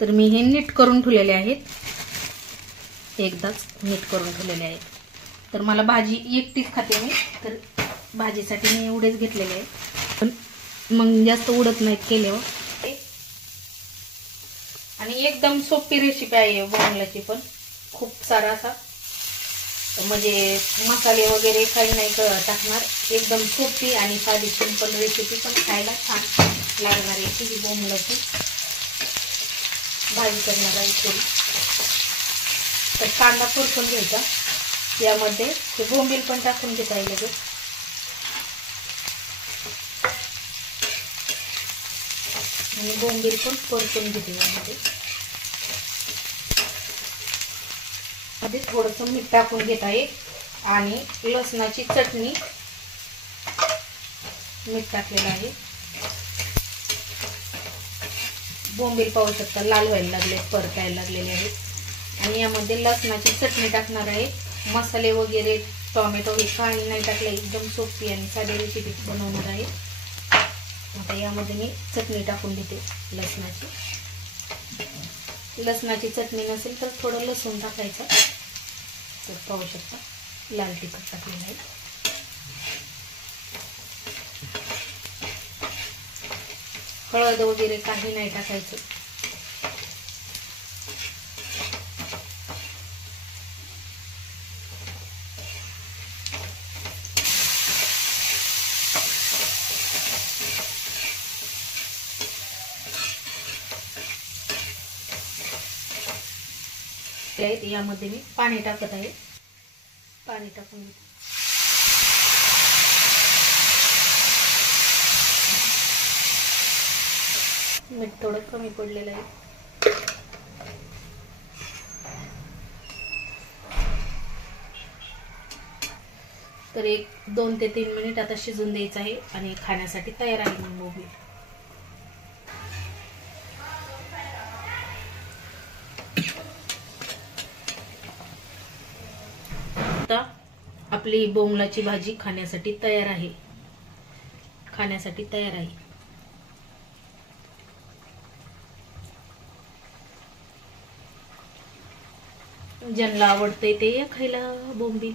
तर मी हे नीट करून ठेवलेले आहेत, एकदाच नीट करून ठेवलेले आहेत. तर मला भाजी एकटीच खाते मी, तर भाजीसाठी मी एवढेच घेतलेले आहे. पण मग जास्त उडत नाहीत केल्यावर. आणि एकदम सोपी रेसिपी आहे बोंबलाची, पण खूप सारा असा म्हणजे मसाले वगैरे काही नाही टाकणार. एकदम सोपी आणि साधी सिंपल रेसिपी, पण खायला छान लागणार आहे ही बोंबलाची भाजी करणार आहे. तर कांदा परतून घ्यायचा, यामध्ये ते बोंबील पण टाकून घेता येईल लगेच. आणि बोंबील पण परतून घेते यामध्ये. आधी थोडंसं मीठ टाकून घेत आहे आणि लसणाची चटणी मीठ टाकलेलं आहे. बोंबील पाहू शकता लाल व्हायला लागले, परतायला लागलेले आहेत. आणि यामध्ये लसणाची चटणी टाकणार आहे. मसाले वगैरे टोमॅटो हे काही नाही टाकले, एकदम सोपी आणि साधी रेसिपी बनवणार आहे. आता यामध्ये मी चटणी टाकून देते लसणाची. लसणाची चटणी नसेल तर थोडं लसूण टाकायचं. तर पाहू शकता लाल तिखट टाकलेलं आहे. हळद वगैरे काही नाही टाकायचं. यामध्ये मी पाणी टाकत आहे. पाणी टाकून मीठ थोडं कमी पडलेलं आहे. तर एक 2 ते 3 मिनिट आता शिजून द्यायचं आहे आणि खाण्यासाठी तयार आहे बोंबील. आता आपली बोंबलाची भाजी खाण्यासाठी तयार आहे. ज्यांना आवडते ते या खायला बोंबील.